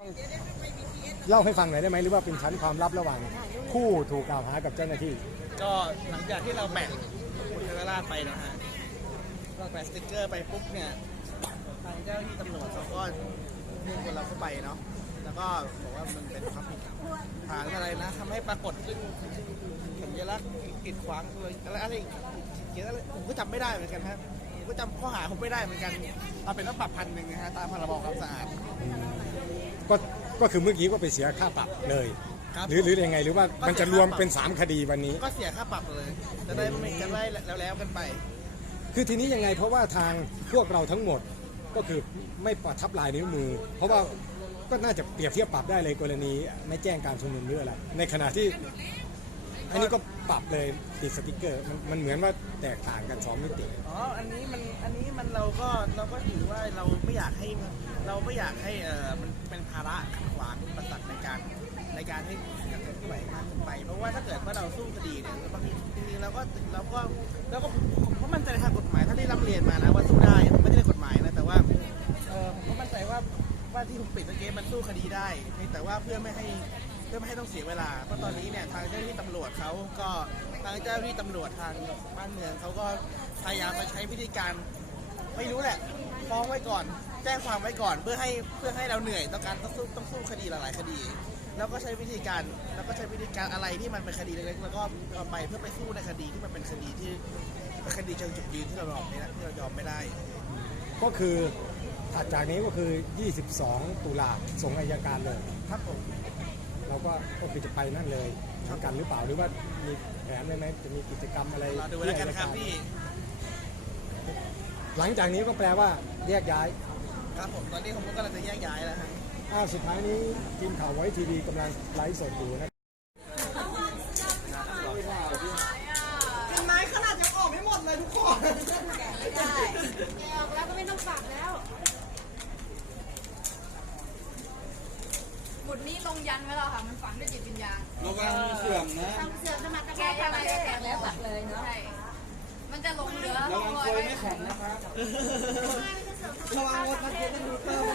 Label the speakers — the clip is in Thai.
Speaker 1: เล่าให้ฟังหน่อยได้ไหมหรือว่าเป็นชั้นความลับระหว่างผู้ถูกกล่าวหากับเจ้าหน้าที่
Speaker 2: ก็หลังจากที่เราแปะคุณเทวราชไปนะฮะเราแปะสติ๊กเกอร์ไปปุ๊บเนี่ยทางเจ้าหน้าที่ตำรวจเขาก็ดึงตัวเราเข้าไปเนาะแล้วก็บอกว่ามันเป็นความผิดฐานอะไรนะทำให้ปรากฏสัญลักษณ์กีดขวางอะไรเกี่ยวอะไรผมก็จำไม่ได้เหมือนกันครับผมก็จำข้อหาผมไม่ได้เหมือนกันเอาเป็นว่าปรับ1,000นะฮะตามพรบความสะอาด
Speaker 1: ก็คือเมื่อกี้ก็ไปเสียค่าปรับเลยหรือยังไงหรือว่ามันจะรวมเป็น3คดีวันนี้
Speaker 2: ก็เสียค่าปรับเลยจะได้ไม่กันไล่แล้วกันไป
Speaker 1: คือทีนี้ยังไงเพราะว่าทางพวกเราทั้งหมดก็คือไม่ประทับลายนิ้วมือเพราะว่าก็น่าจะเปรียบเทียบปรับได้เลยกรณีไม่แจ้งการชุมนุมหรืออะไรในขณะที่อันนี้ก็ปรับเลยติดสติ๊กเกอร์มันเหมือนว่าแตกต่างกัน2มิติ
Speaker 2: อันนี้มันเราก็ถือว่าเราไม่อยากให้มันเป็นภาระขัดขวางอุปสรรคในการให้ไหวมากขึ้นไปเพราะว่าถ้าเกิดว่าเราสู้คดีเนี่ยบางทีจริงๆเราก็ผมก็มั่นใจในทางกฎหมายถ้าได้รับเรียนมานะว่าสู้ได้ไม่ได้กฎหมายนะแต่ว่าผมก็มั่นใจว่าที่ผมปิดเมื่อกี้มันสู้คดีได้แต่ว่าเพื่อไม่ให้ต้องเสียเวลาเพราะตอนนี้เนี่ยทางเจ้าหน้าที่ตำรวจเขาก็ทางเจ้าหน้าที่ตำรวจทางบ้านเมืองเขาก็พยายามมาใช้วิธีการไม่รู้แหละฟ้องไว้ก่อนแจ้งความไว้ก่อนเพื่อให้เราเหนื่อยต้องสู้คดีหลายๆคดีแล้วก็ใช้วิธีการอะไรที่มันเป็นคดีเล็กๆแล้วก็เอาไปเพื่อไปสู้ในคดีที่มันเป็นคดีที่เป็นคดีเชิงจุดยืนที่เรายอมไม่ได้
Speaker 1: ก็คือถัดจากนี้ก็คือ22 ตุลาส่งอัยการเลย
Speaker 2: ครับผม
Speaker 1: เราก็คือจะไปนั่นเลยทำกันหรือเปล่าหรือว่ามีแผนไหมจะมีกิจกรรมอะไร
Speaker 2: ดูแล้วกันครับพี่
Speaker 1: หลังจากนี้ก็แปลว่าแยกย้าย
Speaker 2: ครับผมตอนนี้ผมก็กำลังจะแยกย้ายแล้วฮะ
Speaker 1: สุดท้ายนี้ทีมข่าวไว้ทีวีกำลังไลฟ์สดอยู่นะ
Speaker 2: ไม้ขนาดยังออกไม่หมดเลยทุกคน
Speaker 3: ได้แกออกแล้วก็ไม่ต้องปรับแล้วหมุดนี้ลงยันไว้แล้วค่ะมันฝังด้วยจิตวิญญาณ
Speaker 2: ระวังเสื่อมนะ
Speaker 3: ทำเสื่อมสมัครแก้อะไรแตกแล้วตัดเลยเนาะใช่มันจะลงเนื้อ
Speaker 2: ระวังโคยไม่แข็งนะครับระวังรถนักเรียนดูเตอร์